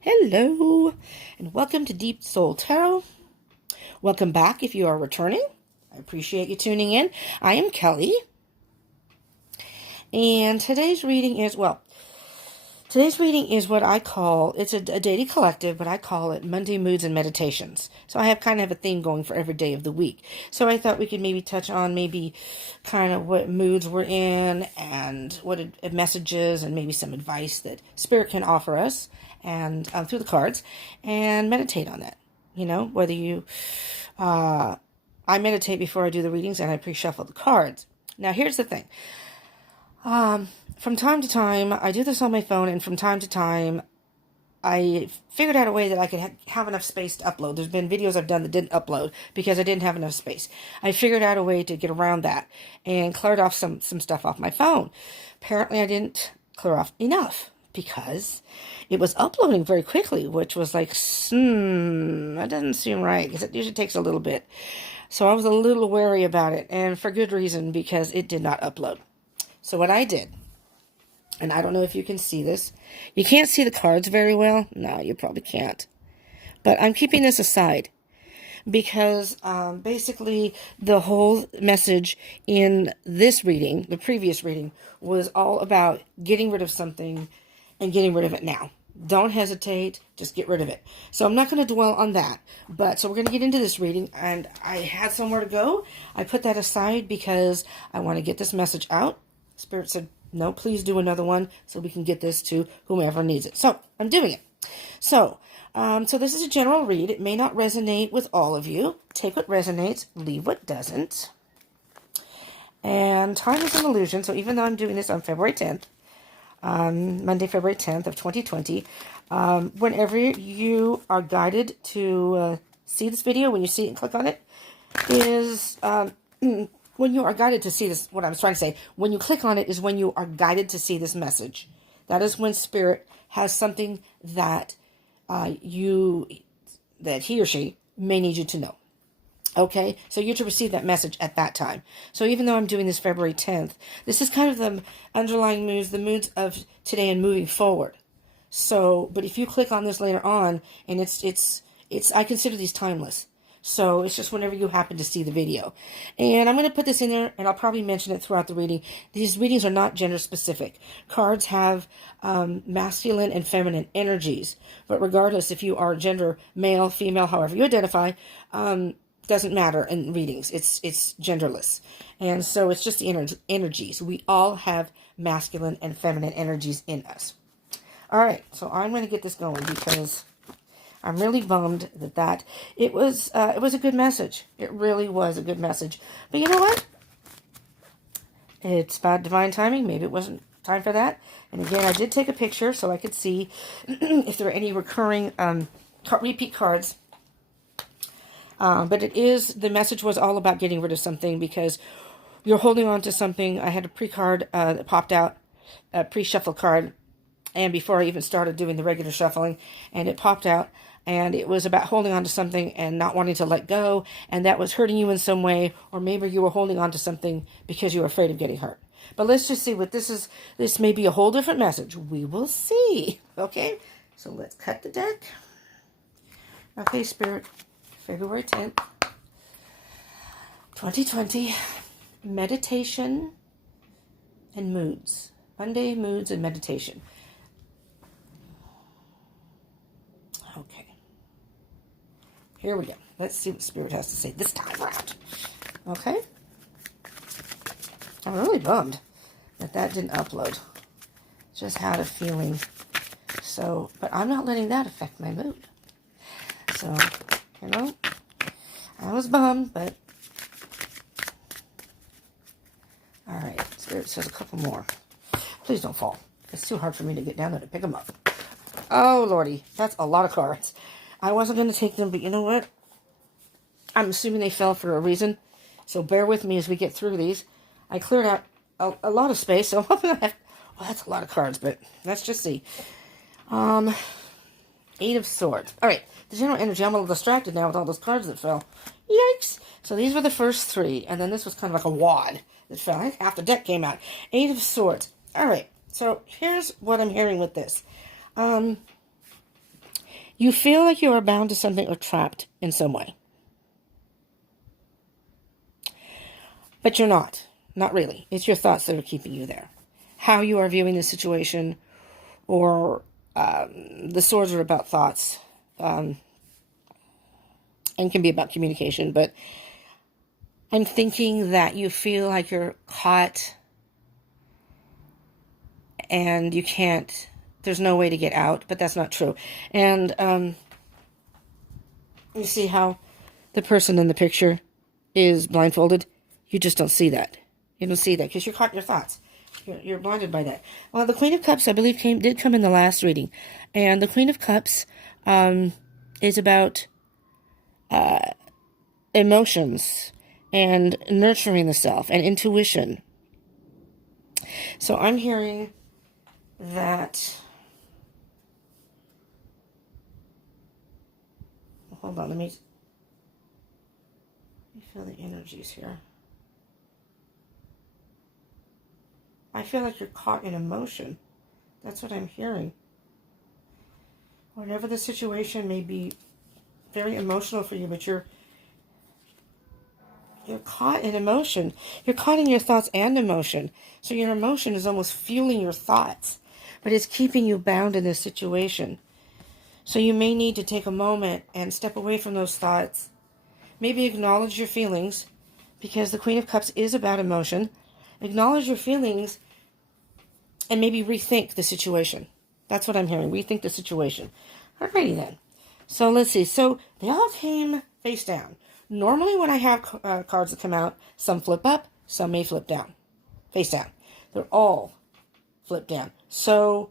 Hello, and welcome to Deep Soul Tarot. Welcome back if you are returning. I appreciate you tuning in. I am Kelly, and today's reading is what I call, it's a daily collective, but I call it Monday Moods and Meditations. So I have kind of a theme going for every day of the week. So I thought we could maybe touch on maybe kind of what moods we're in and what messages and maybe some advice that Spirit can offer us and through the cards and meditate on that. You know, whether you, I meditate before I do the readings and I pre-shuffle the cards. Now here's the thing. From time to time, I do this on my phone, and from time to time, I figured out a way that I could have enough space to upload. There's been videos I've done that didn't upload because I didn't have enough space. I figured out a way to get around that and cleared off some stuff off my phone. Apparently, I didn't clear off enough because it was uploading very quickly, which was like, that doesn't seem right because it usually takes a little bit. So I was a little wary about it, and for good reason, because it did not upload. So what I did, and I don't know if you can see this. You can't see the cards very well. No, you probably can't. But I'm keeping this aside because basically the whole message in this reading, the previous reading, was all about getting rid of something and getting rid of it now. Don't hesitate. Just get rid of it. So I'm not going to dwell on that. But so we're going to get into this reading, and I had somewhere to go. I put that aside because I want to get this message out. Spirit said, no, please do another one so we can get this to whomever needs it. So I'm doing it. So this is a general read. It may not resonate with all of you. Take what resonates, leave what doesn't. And time is an illusion. So even though I'm doing this on February 10th, Monday, February 10th of 2020, whenever you are guided to see this video, when you see it and click on it, is... when you are guided to see this, what I was trying to say, when you click on it is when you are guided to see this message. That is when Spirit has something that that he or she may need you to know. Okay? So you're to receive that message at that time. So even though I'm doing this February 10th, this is kind of the underlying moods, the moods of today and moving forward. So, but if you click on this later on, and it's I consider these timeless. So it's just whenever you happen to see the video. And I'm going to put this in there, and I'll probably mention it throughout the reading. These readings are not gender specific. Cards have masculine and feminine energies. But regardless if you are gender male, female, however you identify, doesn't matter in readings. It's genderless. And so it's just the energies. We all have masculine and feminine energies in us. All right, so I'm going to get this going because... I'm really bummed that it was a good message. It really was a good message. But you know what? It's about divine timing. Maybe it wasn't time for that. And again, I did take a picture so I could see if there are any recurring repeat cards. But the message was all about getting rid of something because you're holding on to something. I had a pre-card that popped out, a pre-shuffle card. And before I even started doing the regular shuffling, and it popped out, and it was about holding on to something and not wanting to let go, and that was hurting you in some way, or maybe you were holding on to something because you were afraid of getting hurt. But let's just see what this is. This may be a whole different message. We will see. Okay? So let's cut the deck. Okay, Spirit. February 10th, 2020. Meditation and moods. Monday, moods, and meditation. Okay. Here we go. Let's see what Spirit has to say this time around. Okay? I'm really bummed that didn't upload. Just had a feeling. So, but I'm not letting that affect my mood. So, you know, I was bummed, but... Alright, Spirit says a couple more. Please don't fall. It's too hard for me to get down there to pick them up. Oh, Lordy. That's a lot of cards. I wasn't going to take them, but you know what? I'm assuming they fell for a reason. So bear with me as we get through these. I cleared out a lot of space, so I'm hoping I have... Well, that's a lot of cards, but let's just see. 8 of Swords. All right. The general energy. I'm a little distracted now with all those cards that fell. Yikes. So these were the first 3, and then this was kind of like a wad that fell. I think half the deck came out. 8 of Swords. All right. So here's what I'm hearing with this. You feel like you are bound to something or trapped in some way. But you're not. Not really. It's your thoughts that are keeping you there. How you are viewing the situation, or the swords are about thoughts, and can be about communication. But I'm thinking that you feel like you're caught and you can't, there's no way to get out, but that's not true. And you see how the person in the picture is blindfolded? You just don't see that. You don't see that because you're caught in your thoughts. You're blinded by that. Well, the Queen of Cups, I believe, did come in the last reading. And the Queen of Cups is about emotions and nurturing the self and intuition. So I'm hearing that... Hold on, let me feel the energies here. I feel like you're caught in emotion. That's what I'm hearing. Whatever the situation may be, very emotional for you, but you're caught in emotion. You're caught in your thoughts and emotion. So your emotion is almost fueling your thoughts, but it's keeping you bound in this situation. So you may need to take a moment and step away from those thoughts. Maybe acknowledge your feelings, because the Queen of Cups is about emotion. Acknowledge your feelings and maybe rethink the situation. That's what I'm hearing. Rethink the situation. Alrighty then. So let's see. So they all came face down. Normally when I have cards that come out, some flip up, some may flip down. Face down. They're all flipped down. So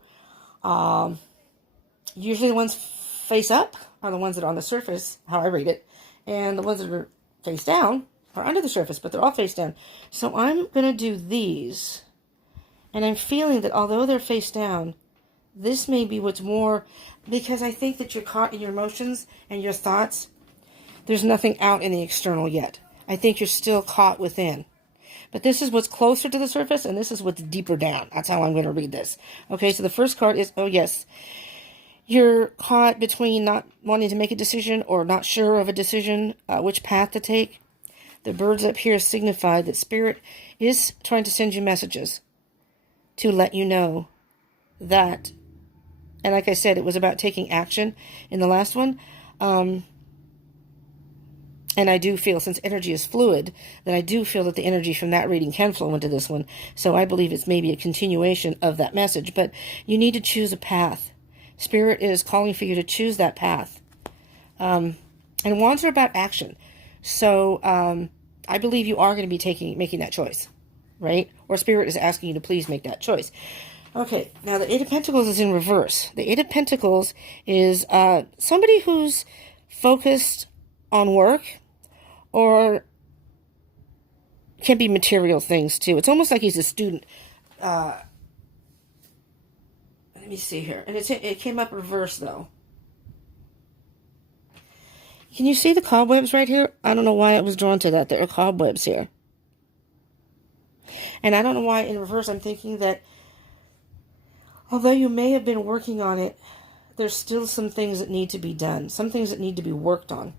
usually the ones face up are the ones that are on the surface, how I read it. And the ones that are face down are under the surface, but they're all face down. So I'm going to do these. And I'm feeling that although they're face down, this may be what's more, because I think that you're caught in your emotions and your thoughts. There's nothing out in the external yet. I think you're still caught within. But this is what's closer to the surface, and this is what's deeper down. That's how I'm going to read this. Okay, so the first card is, oh yes, you're caught between not wanting to make a decision or not sure of a decision, which path to take. The birds up here signify that Spirit is trying to send you messages to let you know that, and like I said, it was about taking action in the last one. And I do feel, since energy is fluid, that I do feel that the energy from that reading can flow into this one. So I believe it's maybe a continuation of that message. But you need to choose a path. Spirit is calling for you to choose that path. And wands are about action. So I believe you are going to be making that choice, right? Or Spirit is asking you to please make that choice. Okay, now the Eight of Pentacles is in reverse. The Eight of Pentacles is somebody who's focused on work, or can be material things too. It's almost like he's a student. Let me see here. And it came up reverse though. Can you see the cobwebs right here? I don't know why I was drawn to that. There are cobwebs here. And I don't know why in reverse I'm thinking that although you may have been working on it, there's still some things that need to be done. Some things that need to be worked on.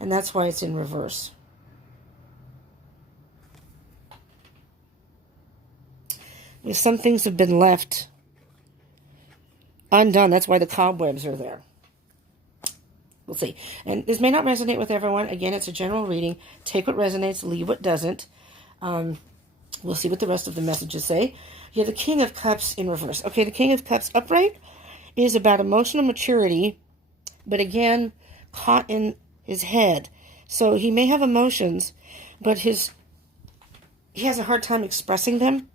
And that's why it's in reverse. Because some things have been left undone. That's why the cobwebs are there. We'll see. And this may not resonate with everyone. Again, it's a general reading. Take what resonates, leave what doesn't. We'll see what the rest of the messages say. You have the King of Cups in reverse. Okay, the King of Cups upright is about emotional maturity, but again, caught in his head. So he may have emotions, but he has a hard time expressing them.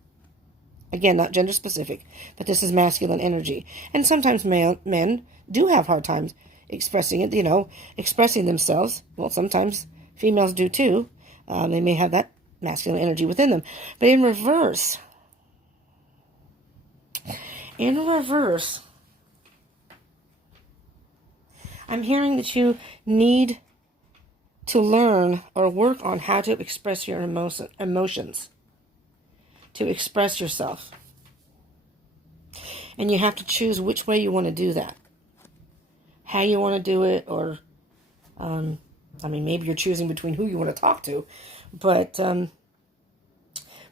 Again, not gender specific, but this is masculine energy. And sometimes men do have hard times expressing it, expressing themselves. Well, sometimes females do too. They may have that masculine energy within them. But in reverse, I'm hearing that you need to learn or work on how to express your emotions, to express yourself. And you have to choose which way you want to do that. how you want to do it, or, maybe you're choosing between who you want to talk to, but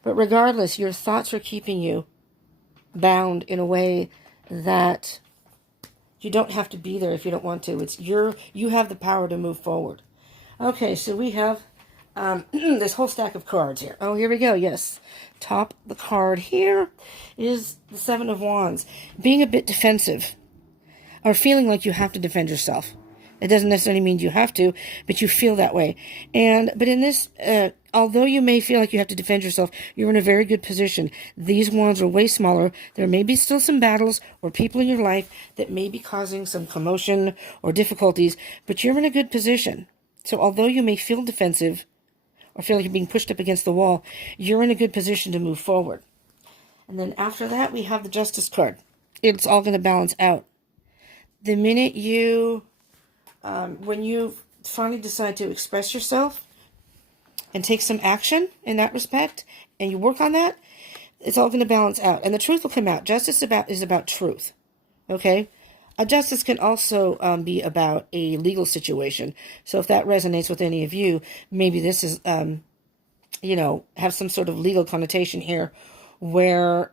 regardless, your thoughts are keeping you bound in a way that you don't have to be there if you don't want to. You have the power to move forward. Okay, so we have this whole stack of cards here. Oh, here we go. Yes. Top the card here is the Seven of Wands. Being a bit defensive, or feeling like you have to defend yourself. It doesn't necessarily mean you have to, but you feel that way. But in this, although you may feel like you have to defend yourself, you're in a very good position. These wands are way smaller. There may be still some battles or people in your life that may be causing some commotion or difficulties, but you're in a good position. So although you may feel defensive or feel like you're being pushed up against the wall, you're in a good position to move forward. And then after that, we have the Justice card. It's all going to balance out. The minute when you finally decide to express yourself and take some action in that respect, and you work on that, it's all going to balance out. And the truth will come out. Justice is about truth. Okay? A justice can also be about a legal situation. So if that resonates with any of you, maybe this is, have some sort of legal connotation here where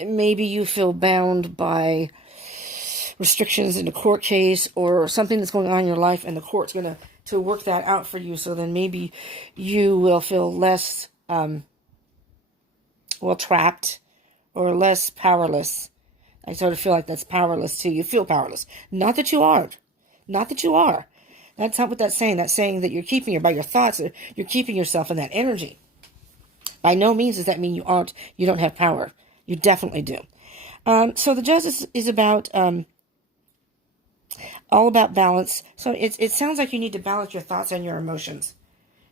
maybe you feel bound by restrictions in a court case or something that's going on in your life, and the court's going to work that out for you. So then maybe you will feel less, trapped or less powerless. I sort of feel like that's powerless too. You feel powerless. Not that you aren't. Not that you are. That's not what that's saying. That's saying that you're keeping by your thoughts, you're keeping yourself in that energy. By no means does that mean you don't have power. You definitely do. So the Justice is about, all about balance. So it sounds like you need to balance your thoughts and your emotions,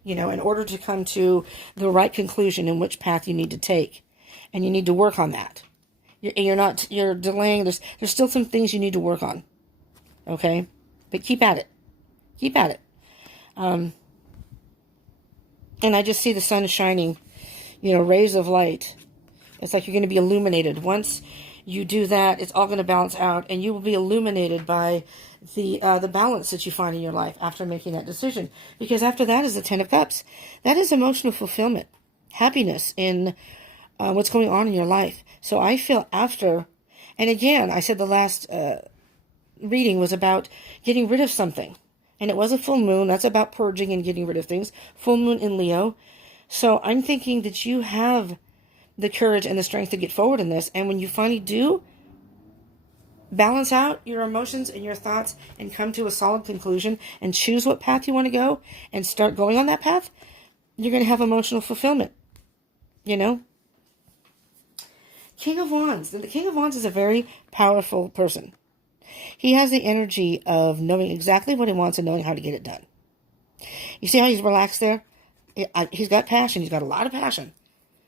in order to come to the right conclusion in which path you need to take. And you need to work on that. You're delaying. There's still some things you need to work on. Okay? But keep at it. Keep at it. And I just see the sun shining, rays of light. It's like you're going to be illuminated. Once you do that, it's all going to balance out, and you will be illuminated by the balance that you find in your life after making that decision. Because after that is the Ten of Cups. That is emotional fulfillment, happiness in what's going on in your life. So I feel after, and again, I said the last reading was about getting rid of something. And it was a full moon. That's about purging and getting rid of things. Full moon in Leo. So I'm thinking that you have the courage and the strength to get forward in this. And when you finally do balance out your emotions and your thoughts and come to a solid conclusion and choose what path you want to go and start going on that path, you're going to have emotional fulfillment. King of Wands. And the King of Wands is a very powerful person. He has the energy of knowing exactly what he wants and knowing how to get it done. You see how he's relaxed there? He's got passion. He's got a lot of passion.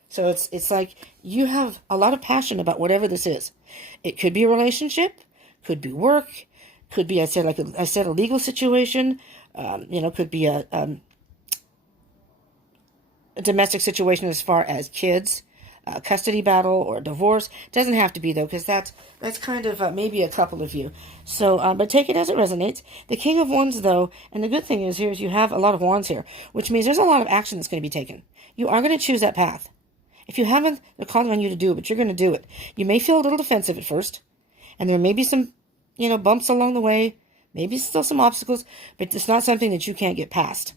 So it's like you have a lot of passion about whatever this is. It could be a relationship, could be work, could be, I said a legal situation, could be a domestic situation as far as kids, a custody battle or a divorce. Doesn't have to be though, because that's kind of maybe a couple of you. So, but take it as it resonates. The King of Wands though, and the good thing is you have a lot of wands here, which means there's a lot of action that's going to be taken. You are going to choose that path. If you haven't, they're calling on you to do it, but you're going to do it. You may feel a little defensive at first, and there may be some, bumps along the way, maybe still some obstacles, but it's not something that you can't get past.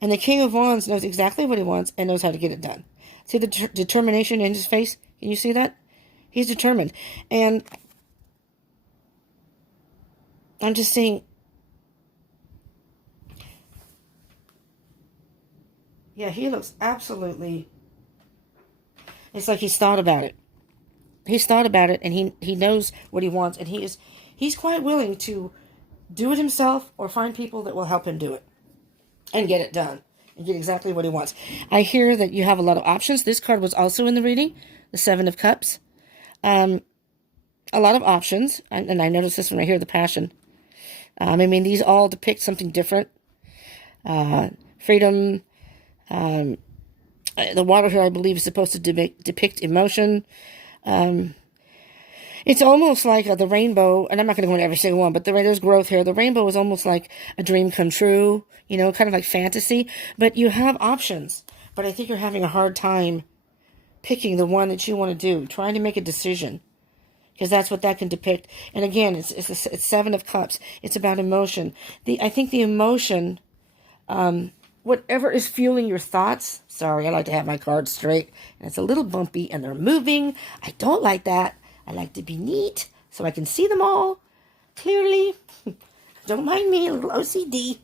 And the King of Wands knows exactly what he wants and knows how to get it done. See the determination in his face? Can you see that? He's determined. And I'm just saying, yeah, he looks absolutely... It's like he's thought about it. He's thought about it, and he knows what he wants, and he's quite willing to do it himself or find people that will help him do it and get it done and get exactly what he wants. I hear that you have a lot of options. This card was also in the reading, the Seven of Cups. A lot of options, and I noticed this one right here, the Passion. These all depict something different. Freedom. The water here, I believe, is supposed to depict emotion. It's almost like the rainbow, and I'm not going to go into every single one, but there's growth here. The rainbow is almost like a dream come true, kind of like fantasy, but you have options. But I think you're having a hard time picking the one that you want to do, trying to make a decision, because that's what that can depict. And again, it's Seven of Cups. It's about emotion. I think the emotion, whatever is fueling your thoughts. Sorry, I like to have my cards straight, and it's a little bumpy, and they're moving. I don't like that. I like to be neat so I can see them all clearly. Don't mind me, a little OCD.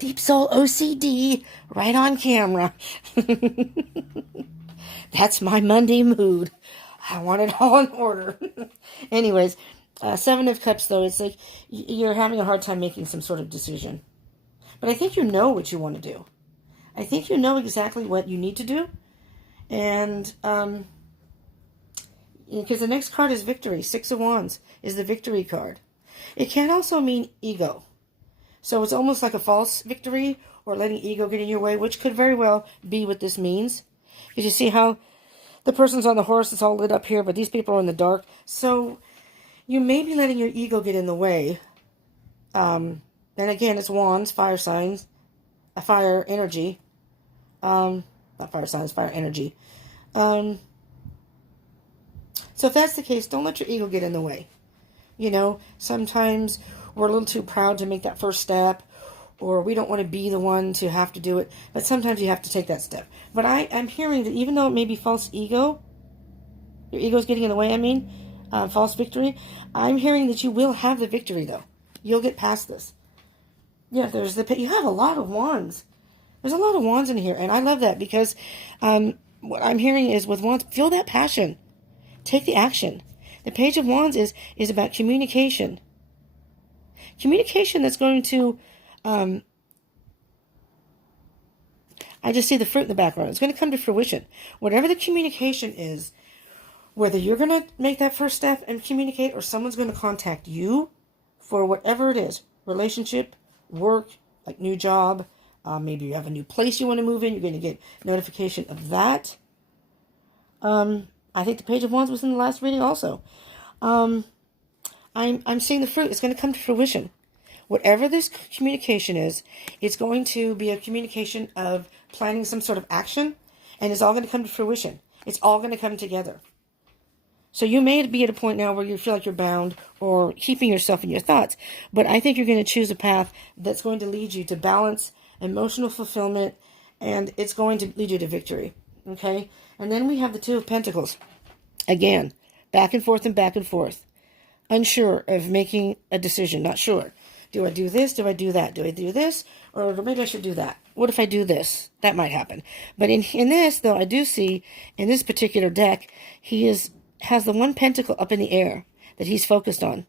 Deep soul OCD right on camera. That's my Monday mood. I want it all in order. Anyways, Seven of Cups, though, it's like you're having a hard time making some sort of decision. But I think you know what you want to do. I think you know exactly what you need to do. And, because the next card is victory. Six of Wands is the victory card. It can also mean ego. So it's almost like a false victory or letting ego get in your way, which could very well be what this means. Because you see how the person's on the horse, it's all lit up here, but these people are in the dark. So you may be letting your ego get in the way. Then again, it's wands, fire signs, a fire energy. Not fire signs, fire energy. So if that's the case, don't let your ego get in the way. Sometimes we're a little too proud to make that first step, or we don't want to be the one to have to do it, but sometimes you have to take that step. But I'm hearing that even though it may be false ego, your ego's getting in the way, false victory, I'm hearing that you will have the victory, though. You'll get past this. Yeah, you have a lot of wands. There's a lot of wands in here, and I love that because what I'm hearing is with wands, feel that passion. Take the action. The Page of Wands is about communication. Communication that's going to, I just see the fruit in the background. It's going to come to fruition. Whatever the communication is, whether you're going to make that first step and communicate or someone's going to contact you for whatever it is, relationship, work, like new job, maybe you have a new place you want to move in, you're going to get notification of that. I think the Page of Wands was in the last reading also. I'm seeing the fruit. It's going to come to fruition. Whatever this communication is, it's going to be a communication of planning some sort of action, and it's all going to come to fruition. It's all going to come together. So you may be at a point now where you feel like you're bound or keeping yourself in your thoughts, but I think you're going to choose a path that's going to lead you to balance, emotional fulfillment, and it's going to lead you to victory. Okay? And then we have the Two of Pentacles. Again, back and forth and back and forth. Unsure of making a decision. Not sure. Do I do this? Do I do that? Do I do this? Or maybe I should do that. What if I do this? That might happen. But in this, though, I do see, in this particular deck, he has the one pentacle up in the air that he's focused on.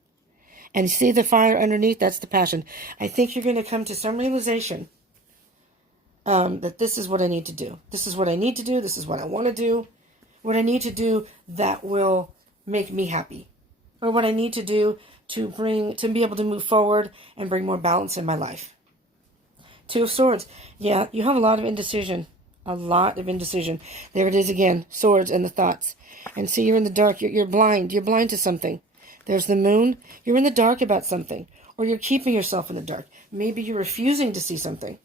And see the fire underneath? That's the passion. I think you're going to come to some realization that this is what I need to do. This is what I need to do. This is what I want to do. What I need to do that will make me happy. Or what I need to do to be able to move forward and bring more balance in my life. Two of Swords. Yeah, you have a lot of indecision. A lot of indecision. There it is again. Swords and the thoughts. And see, you're in the dark. You're blind. You're blind to something. There's the moon. You're in the dark about something. Or you're keeping yourself in the dark. Maybe you're refusing to see something.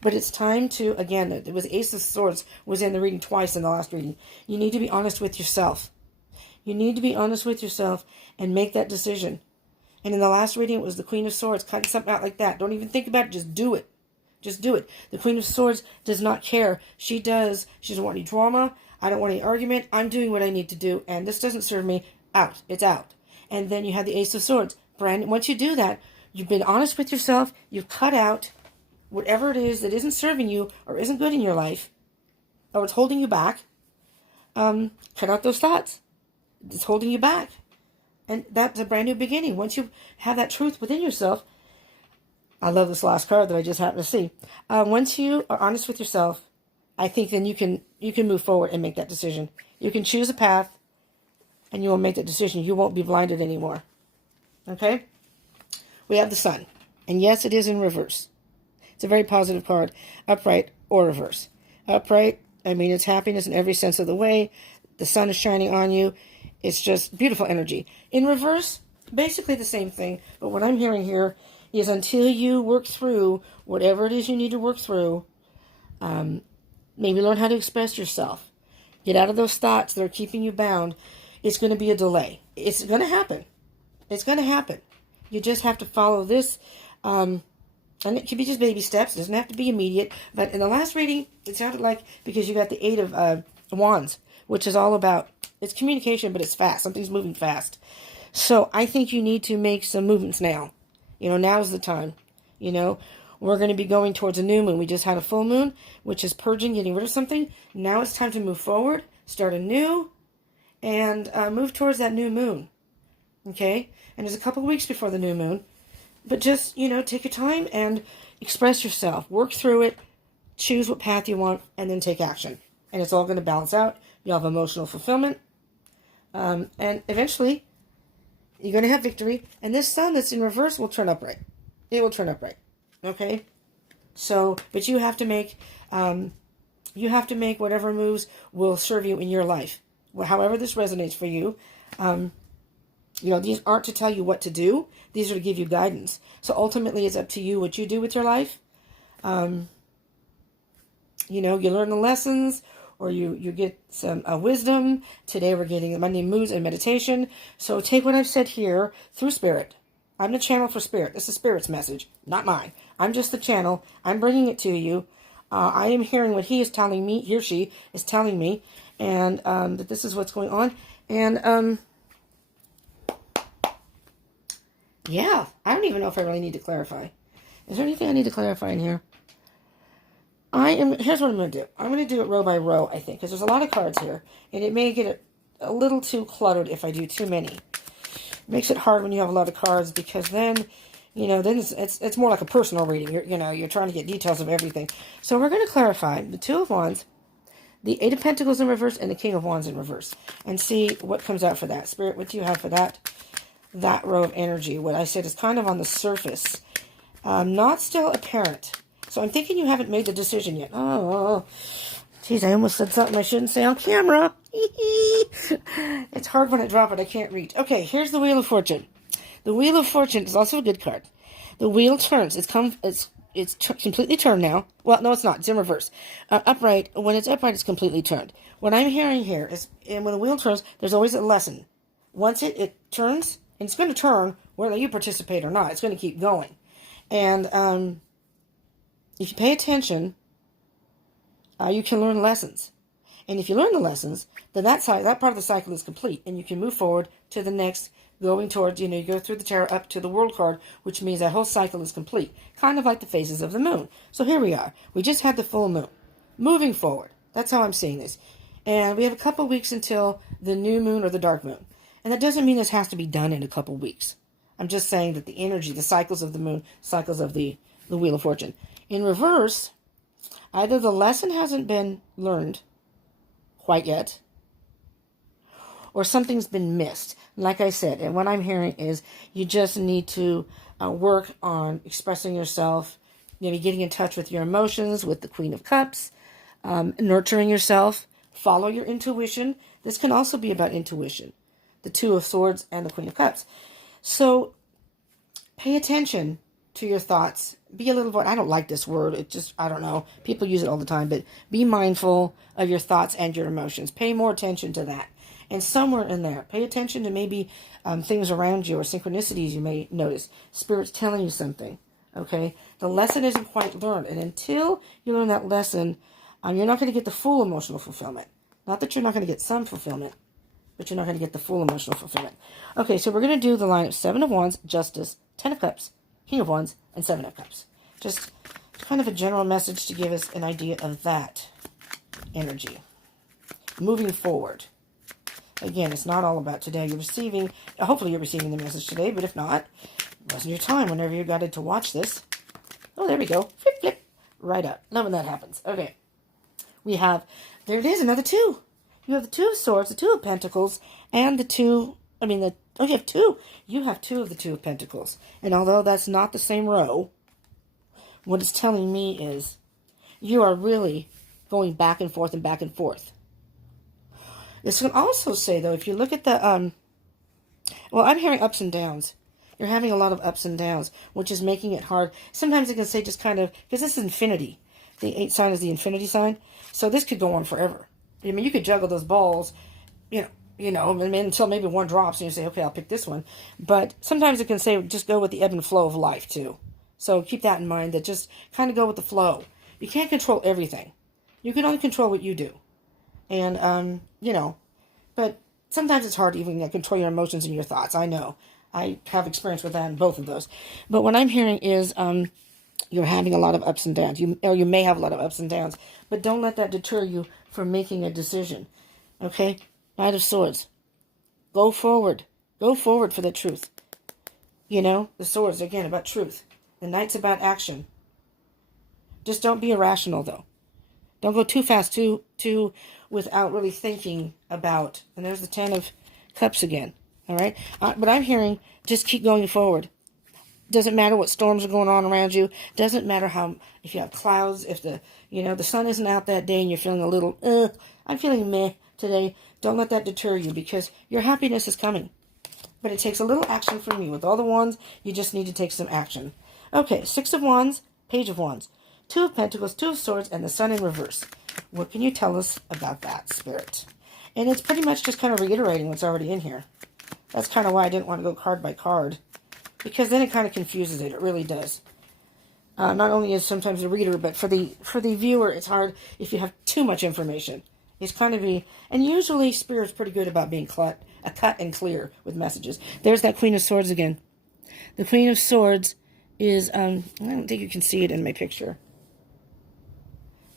But it's time to, again, it was Ace of Swords was in the reading twice in the last reading. You need to be honest with yourself. You need to be honest with yourself and make that decision. And in the last reading, it was the Queen of Swords, cutting something out like that. Don't even think about it. Just do it. Just do it. The Queen of Swords does not care. She doesn't want any drama. I don't want any argument. I'm doing what I need to do, and this doesn't serve me. Out. It's out. And then you have the Ace of Swords. Once you do that, you've been honest with yourself. You've cut out whatever it is that isn't serving you or isn't good in your life, or it's holding you back. Cut out those thoughts. It's holding you back. And that's a brand new beginning. Once you have that truth within yourself, I love this last card that I just happened to see. Once you are honest with yourself, I think then you can move forward and make that decision. You can choose a path, and you will make that decision. You won't be blinded anymore. Okay? We have the Sun. And yes, it is in reverse. It's a very positive card. Upright or reverse. Upright, it's happiness in every sense of the way. The sun is shining on you. It's just beautiful energy. In reverse, basically the same thing. But what I'm hearing here is until you work through whatever it is you need to work through, maybe learn how to express yourself. Get out of those thoughts that are keeping you bound. It's going to be a delay. It's going to happen. It's going to happen. You just have to follow this. And it can be just baby steps. It doesn't have to be immediate. But in the last reading, it sounded like, because you got the Eight of Wands, which is all about, it's communication, but it's fast. Something's moving fast. So I think you need to make some movements now. Now's the time. We're going to be going towards a new moon. We just had a full moon, which is purging, getting rid of something. Now it's time to move forward, start anew, and move towards that new moon. Okay? And there's a couple weeks before the new moon. But just, take your time and express yourself. Work through it. Choose what path you want, and then take action. And it's all going to balance out. You'll have emotional fulfillment. And eventually, you're going to have victory. And this sun that's in reverse will turn upright. It will turn upright. Okay? So, but you have to make whatever moves will serve you in your life. However this resonates for you. These aren't to tell you what to do. These are to give you guidance. So ultimately, it's up to you what you do with your life. You learn the lessons, or you get some wisdom. Today we're getting Monday moods and meditation. So take what I've said here through Spirit. I'm the channel for Spirit. This is Spirit's message, not mine. I'm just the channel. I'm bringing it to you. I am hearing what he is telling me, he or she is telling me, and that this is what's going on. And yeah, I don't even know if I really need to clarify. Is there anything I need to clarify in here? Here's what I'm going to do. I'm going to do it row by row, I think, because there's a lot of cards here, and it may get a little too cluttered if I do too many. It makes it hard when you have a lot of cards, because then, then it's more like a personal reading. You're trying to get details of everything. So we're going to clarify the Two of Wands, the Eight of Pentacles in reverse, and the King of Wands in reverse, and see what comes out for that. Spirit, what do you have for that row of energy? What I said is kind of on the surface, not still apparent. So I'm thinking you haven't made the decision yet. Oh, geez, I almost said something I shouldn't say on camera. It's hard when I drop it. I can't reach. Okay, here's the Wheel of Fortune. The Wheel of Fortune is also a good card. The wheel turns. It's completely turned now. Well, no, it's not. It's in reverse. Upright. When it's upright, it's completely turned. What I'm hearing here is, and when the wheel turns, there's always a lesson. Once it turns, and it's going to turn whether you participate or not. It's going to keep going. And if you pay attention, you can learn lessons. And if you learn the lessons, then that part of the cycle is complete. And you can move forward to the next, going towards, you go through the tarot up to the World card, which means that whole cycle is complete. Kind of like the phases of the moon. So here we are. We just had the full moon. Moving forward. That's how I'm seeing this. And we have a couple weeks until the new moon or the dark moon. And that doesn't mean this has to be done in a couple weeks. I'm just saying that the energy, the cycles of the moon, cycles of the Wheel of Fortune. In reverse, either the lesson hasn't been learned quite yet, or something's been missed. Like I said, and what I'm hearing is you just need to work on expressing yourself, maybe getting in touch with your emotions, with the Queen of Cups, nurturing yourself, follow your intuition. This can also be about intuition. The Two of Swords and the Queen of Cups. So pay attention to your thoughts. Be a little, I don't like this word. It just, I don't know. People use it all the time, but be mindful of your thoughts and your emotions. Pay more attention to that. And somewhere in there, pay attention to maybe things around you or synchronicities you may notice. Spirit's telling you something, okay? The lesson isn't quite learned. And until you learn that lesson, you're not going to get the full emotional fulfillment. Not that you're not going to get some fulfillment, but you're not going to get the full emotional fulfillment. Okay, so we're going to do the line of Seven of Wands, Justice, Ten of Cups, King of Wands, and Seven of Cups. Just kind of a general message to give us an idea of that energy. Moving forward. Again, it's not all about today. You're receiving, hopefully you're receiving the message today, but if not, it wasn't your time whenever you got it to watch this. Oh, there we go. Flip, flip. Right up. Love when that happens. Okay. We have, there it is, another two. You have the Two of Swords, the Two of Pentacles, and the two, you have two. You have two of the Two of Pentacles. And although that's not the same row, what it's telling me is you are really going back and forth and back and forth. This can also say, though, if you look at the, well, I'm hearing ups and downs. You're having a lot of ups and downs, which is making it hard. Sometimes it can say just kind of, because this is infinity. The 8 sign is the infinity sign. So this could go on forever. I mean, you could juggle those balls, until maybe one drops and you say, okay, I'll pick this one. But sometimes it can say, just go with the ebb and flow of life, too. So keep that in mind, that just kind of go with the flow. You can't control everything. You can only control what you do. And, but sometimes it's hard to even control your emotions and your thoughts. I know. I have experience with that in both of those. But what I'm hearing is you're having a lot of ups and downs. You may have a lot of ups and downs. But don't let that deter you from making a decision. Okay? Knight of Swords. Go forward. Go forward for the truth. The Swords, again, about truth. The Knight's about action. Just don't be irrational, though. Don't go too fast, too without really thinking about. And there's the 10 of Cups again. All right? But I'm hearing just keep going forward. Doesn't matter what storms are going on around you. Doesn't matter if you have clouds, if the sun isn't out that day and you're feeling a little, I'm feeling meh today. Don't let that deter you, because your happiness is coming. But it takes a little action from you. With all the wands, you just need to take some action. Okay, 6 of Wands, Page of Wands, 2 of Pentacles, 2 of Swords, and the Sun in reverse. What can you tell us about that, Spirit? And it's pretty much just kind of reiterating what's already in here. That's kind of why I didn't want to go card by card, because then it kind of confuses it. It really does. Not only is sometimes the reader, but for the viewer, it's hard if you have too much information. It's kind of and usually Spirit's pretty good about being cut and clear with messages. There's that Queen of Swords again. The Queen of Swords is, I don't think you can see it in my picture.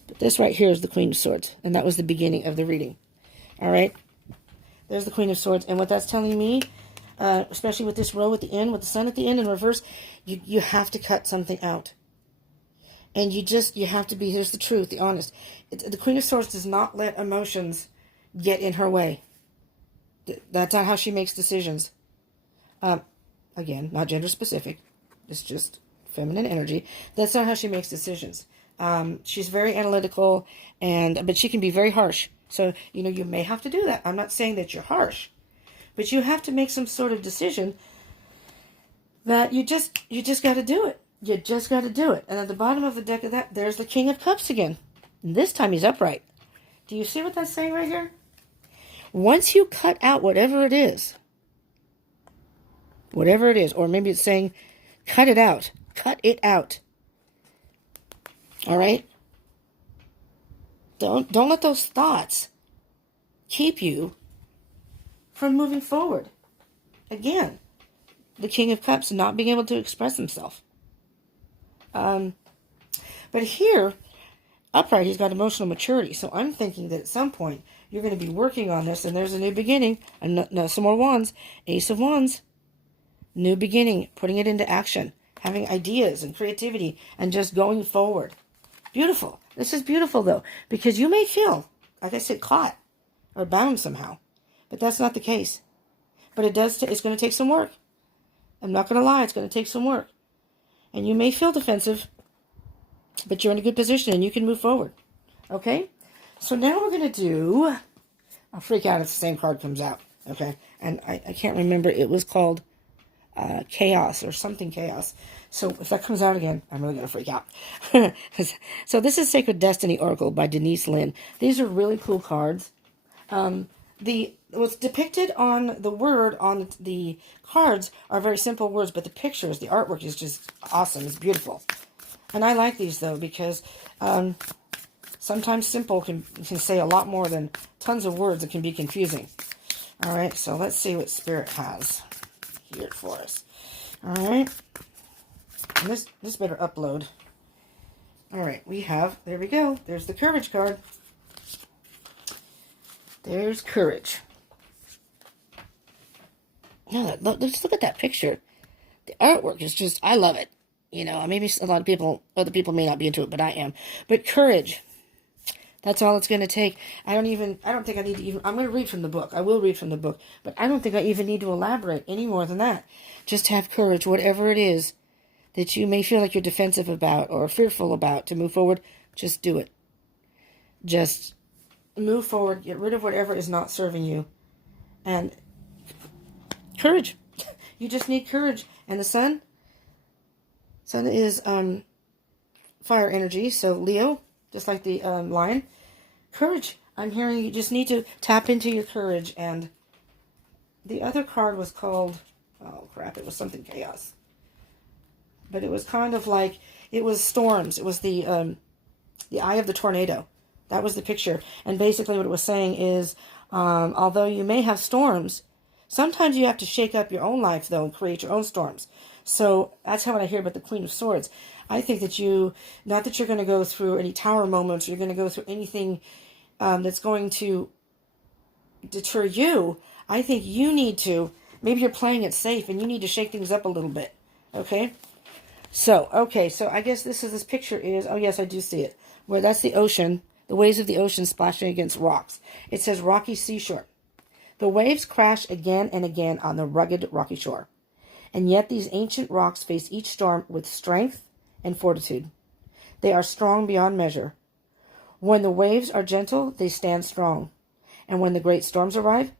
But this right here is the Queen of Swords, and that was the beginning of the reading. All right? There's the Queen of Swords, and what that's telling me, especially with this row at the end, with the Sun at the end in reverse, you have to cut something out. And you have to be, here's the truth, the honest. The Queen of Swords does not let emotions get in her way. That's not how she makes decisions. Again, not gender specific. It's just feminine energy. That's not how she makes decisions. She's very analytical, but she can be very harsh. So, you may have to do that. I'm not saying that you're harsh, but you have to make some sort of decision that you just got to do it. You just got to do it. And at the bottom of the deck of that, there's the King of Cups again. And this time he's upright. Do you see what that's saying right here? Once you cut out whatever it is, or maybe it's saying, cut it out. Cut it out. All right? Don't let those thoughts keep you from moving forward. Again, the King of Cups not being able to express himself. But here, upright, he's got emotional maturity. So I'm thinking that at some point, you're going to be working on this, and there's a new beginning. And some more wands. Ace of Wands. New beginning. Putting it into action. Having ideas and creativity, and just going forward. Beautiful. This is beautiful, though, because you may feel, like I said, caught or bound somehow. But that's not the case. But it's going to take some work. I'm not going to lie. It's going to take some work. And you may feel defensive, but you're in a good position and you can move forward. Okay? So now we're going to do, I'll freak out if the same card comes out. Okay? And I can't remember. It was called Chaos or something Chaos. So if that comes out again, I'm really going to freak out. So this is Sacred Destiny Oracle by Denise Lynn. These are really cool cards. What's depicted on the word on the cards are very simple words, but the pictures, the artwork is just awesome. It's beautiful. And I like these, though, because sometimes simple can say a lot more than tons of words that can be confusing. All right, so let's see what Spirit has here for us. All right. And this better upload. All right, there we go. There's the Courage card. There's Courage. No, just look at that picture. The artwork is just, I love it. Maybe other people may not be into it, but I am. But Courage. That's all it's going to take. I don't think I need to even, I'm going to read from the book. I will read from the book. But I don't think I even need to elaborate any more than that. Just have courage, whatever it is that you may feel like you're defensive about or fearful about to move forward. Just do it. Just move forward, get rid of whatever is not serving you. And courage. You just need courage. And the sun is fire energy. So Leo, just like the lion, courage. I'm hearing you just need to tap into your courage. And the other card was called, oh crap, it was something chaos. But it was kind of like, it was storms. It was the eye of the tornado. That was the picture. And basically what it was saying is, although you may have storms, sometimes you have to shake up your own life, though, and create your own storms. So that's how I hear about the Queen of Swords. I think that not that you're going to go through any tower moments, or you're going to go through anything that's going to deter you. I think you need to, maybe you're playing it safe, and you need to shake things up a little bit. Okay? So I guess this picture is, oh yes, I do see it, where that's the ocean, the waves of the ocean splashing against rocks. It says rocky seashore. The waves crash again and again on the rugged rocky shore. And yet these ancient rocks face each storm with strength and fortitude. They are strong beyond measure. When the waves are gentle, they stand strong. And when the great storms arrive,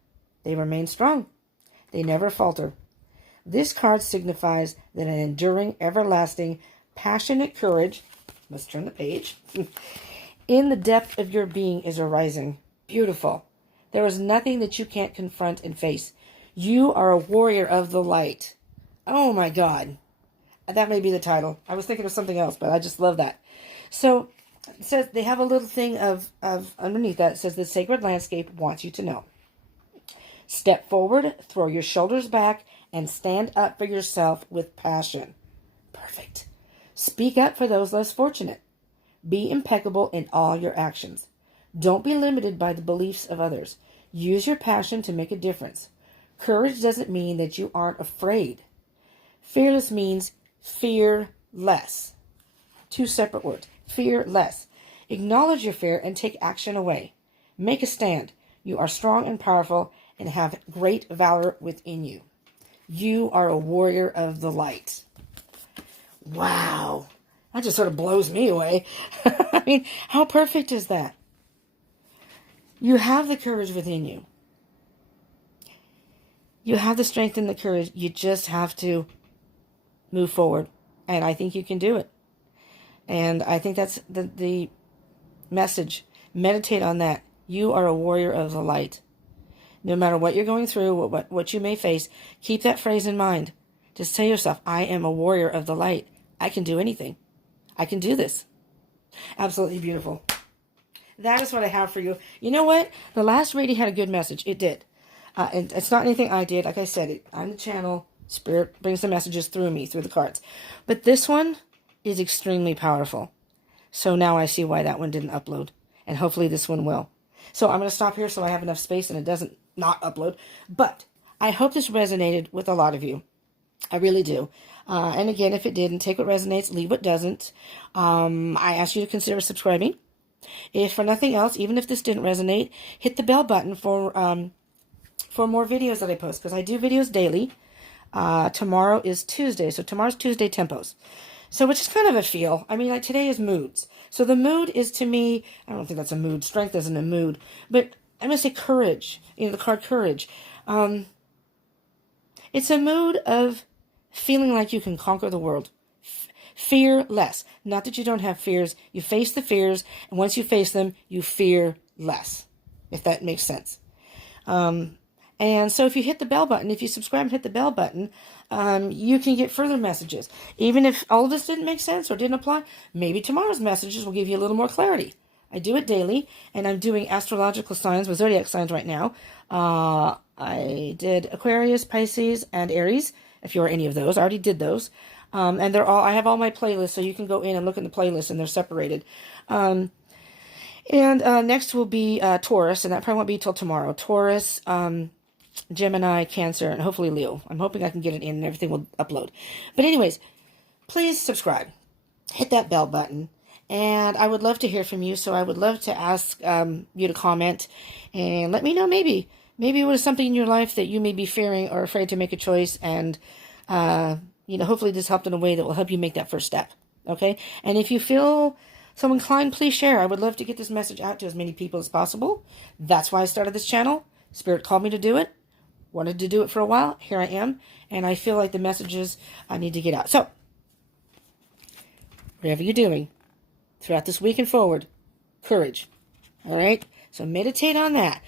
they remain strong. They never falter. This card signifies that an enduring, everlasting, passionate courage, let's turn the page, in the depth of your being is arising. Beautiful. There is nothing that you can't confront and face. You are a warrior of the light. Oh my God. That may be the title. I was thinking of something else, but I just love that. So it says they have a little thing of underneath that. It says the sacred landscape wants you to know. Step forward, throw your shoulders back, and stand up for yourself with passion. Perfect. Speak up for those less fortunate. Be impeccable in all your actions. Don't be limited by the beliefs of others. Use your passion to make a difference. Courage doesn't mean that you aren't afraid. Fearless means fear less. Two separate words. Fear less. Acknowledge your fear and take action away. Make a stand. You are strong and powerful and have great valor within you. You are a warrior of the light. Wow. That just sort of blows me away. I mean, how perfect is that? You have the courage within you. You have the strength and the courage. You just have to move forward. And I think you can do it. And I think that's the message. Meditate on that. You are a warrior of the light. No matter what you're going through, what you may face, keep that phrase in mind. Just tell yourself, I am a warrior of the light. I can do anything. I can do this. Absolutely beautiful. That is what I have for you. You know what? The last reading had a good message. It did. And it's not anything I did. Like I said, on the channel, Spirit brings the messages through me, through the cards. But this one is extremely powerful. So now I see why that one didn't upload. And hopefully this one will. So I'm going to stop here so I have enough space and it doesn't not upload. But I hope this resonated with a lot of you. I really do. And again, if it didn't, take what resonates, leave what doesn't. I ask you to consider subscribing. If for nothing else, even if this didn't resonate, hit the bell button for more videos that I post, because I do videos daily. Tomorrow is Tuesday, so tomorrow's Tuesday Tempos. So it's just kind of a feel. I mean, like today is moods. So the mood is, to me, I don't think that's a mood. Strength isn't a mood. But I'm going to say courage. You know, the card courage. It's a mood of feeling like you can conquer the world. Fear less. Not that you don't have fears. You face the fears, and once you face them, you fear less, if that makes sense. And so if you hit the bell button, if you subscribe and hit the bell button, you can get further messages. Even if all of this didn't make sense or didn't apply, maybe tomorrow's messages will give you a little more clarity. I do it daily, and I'm doing astrological signs with zodiac signs right now. I did Aquarius, Pisces, and Aries. If you're any of those, I already did those. And they're all, I have all my playlists, so you can go in and look in the playlist, and they're separated. And next will be Taurus, and that probably won't be till tomorrow. Taurus, Gemini, Cancer, and hopefully Leo. I'm hoping I can get it in and everything will upload. But anyways, please subscribe. Hit that bell button. And I would love to hear from you, so I would love to ask you to comment and let me know maybe it was something in your life that you may be fearing or afraid to make a choice, and hopefully this helped in a way that will help you make that first step. Okay? And if you feel So incline, please share. I would love to get this message out to as many people as possible. That's why I started this channel. Spirit called me to do it. Wanted to do it for a while. Here I am. And I feel like the messages I need to get out. So, whatever you're doing throughout this week and forward, courage. All right? So meditate on that.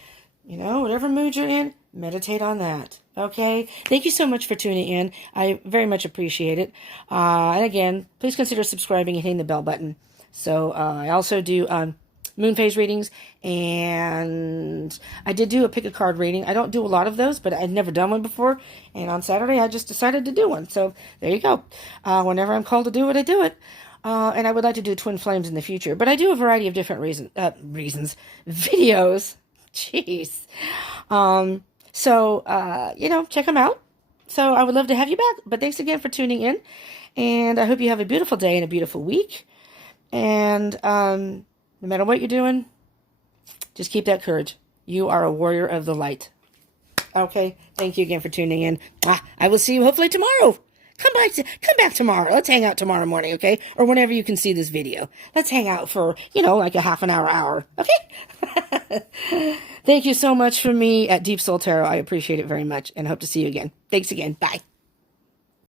You know, whatever mood you're in, meditate on that. Okay? Thank you so much for tuning in. I very much appreciate it. And again, please consider subscribing and hitting the bell button. So I also do moon phase readings, and I did do a pick a card reading. I don't do a lot of those, but I'd never done one before. And on Saturday, I just decided to do one. So there you go. Whenever I'm called to do it, I do it. And I would like to do twin flames in the future. But I do a variety of different videos. Jeez. You know, check them out. So I would love to have you back. But thanks again for tuning in. And I hope you have a beautiful day and a beautiful week. And no matter what you're doing, just keep that courage. You are a warrior of the light. Okay? Thank you again for tuning in. I will see you hopefully tomorrow. Come back tomorrow. Let's hang out tomorrow morning, okay? Or whenever you can see this video. Let's hang out for, you know, like a half an hour. Okay? Thank you so much from me at Deep Soul Tarot. I appreciate it very much and hope to see you again. Thanks again. Bye.